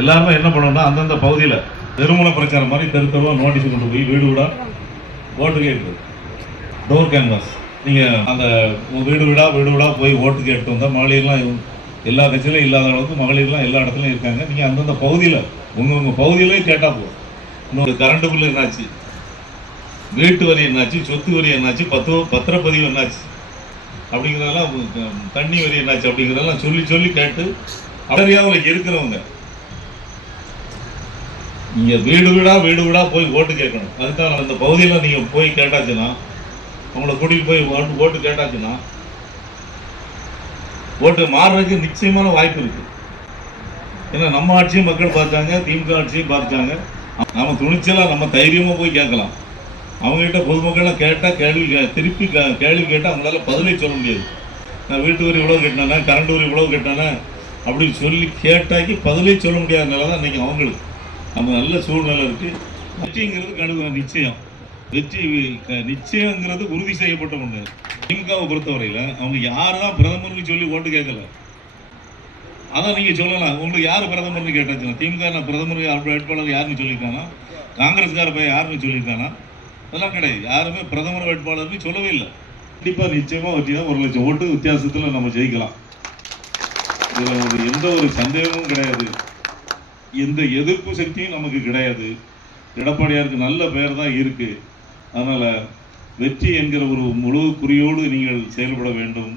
எல்லாருமே என்ன பண்ணணும்னா அந்தந்த பகுதியில் தெருமுனை பிரச்சாரம் மாதிரி தெருவாக நோட்டீஸ் கொண்டு போய் வீடு வீடாக ஓட்டு கேட்குது, டோர் கேன்வாஸ். நீங்கள் அந்த வீடு வீடாக போய் ஓட்டு கேட்டு வந்தால் மகளிர்லாம் எல்லா கட்சியிலும் இல்லாத அளவுக்கு மகளிர்லாம் எல்லா இடத்துலையும் இருக்காங்க. நீங்கள் அந்தந்த பகுதியில் உங்கள் பகுதியிலே கேட்டால் போதும். இன்னொரு கரண்ட் பில்லு என்னாச்சு, வீட்டு வரி என்னாச்சு, சொத்து வரி என்னாச்சு, பத்திரப்பதிவு என்னாச்சு அப்படிங்கிறதெல்லாம், தண்ணி வரி என்னாச்சு அப்படிங்கிறதெல்லாம் சொல்லி கேட்டு அடரியாவில் இருக்கிறவங்க நீங்கள் வீடு வீடாக போய் ஓட்டு கேட்கணும். அதுக்காக அந்த பகுதியில் நீங்கள் போய் கேட்டாச்சுன்னா, உங்களை கூட்டிகிட்டு போய் ஓட்டு கேட்டாச்சுன்னா ஓட்டு மாறுறதுக்கு நிச்சயமான வாய்ப்பு இருக்குது. ஏன்னா நம்ம ஆட்சியும் மக்கள் பார்த்தாங்க, திமுக ஆட்சியும் பார்த்தாங்க. நம்ம துணிச்சலாக நம்ம தைரியமாக போய் கேட்கலாம். அவங்ககிட்ட பொதுமக்கள்லாம் கேட்டால் திருப்பி கேள்வி கேட்டால் அவங்களால பதிலே சொல்ல முடியாது. நான் வீட்டு வரி இவ்வளோ கட்டினேன், கரண்ட் வரி இவ்வளோ கட்டினேன் அப்படின்னு சொல்லி கேட்டாக்கி பதிலே சொல்ல முடியாத நிலை தான் இன்றைக்கி அவங்களுக்கு. நம்ம நல்ல சூழ்நிலை இருக்குது. வெற்றிங்கிறது நிச்சயம், வெற்றி நிச்சயங்கிறது உறுதி செய்யப்பட்ட ஒன்று. திமுகவை பொறுத்தவரையில் அவங்க யார் தான் பிரதமர்னு சொல்லி ஓட்டு கேட்கல. அதான் நீங்கள் சொல்லலாம், உங்களுக்கு யார் பிரதமர்னு கேட்டாச்சுன்னா, திமுக நான் பிரதமர் வேட்பாளர் யாருன்னு சொல்லியிருக்கானா, காங்கிரஸ்கார பையன் யாருன்னு சொல்லியிருக்கானா, அதெல்லாம் கிடையாது. யாருமே பிரதமர் வேட்பாளர்னு சொல்லவே இல்லை. கண்டிப்பாக நிச்சயமாக வெற்றி தான். 1 லட்சம் ஓட்டு வித்தியாசத்தில் நம்ம ஜெயிக்கலாம். இதில் எந்த ஒரு சந்தேகமும் கிடையாது. எந்த எதிர்ப்பு சக்தியும் நமக்கு கிடையாது. எடப்பாடியாருக்கு நல்ல பெயர் தான் இருக்குது. அதனால் வெற்றி என்கிற ஒரு முழு குறியோடு நீங்கள் செயல்பட வேண்டும்.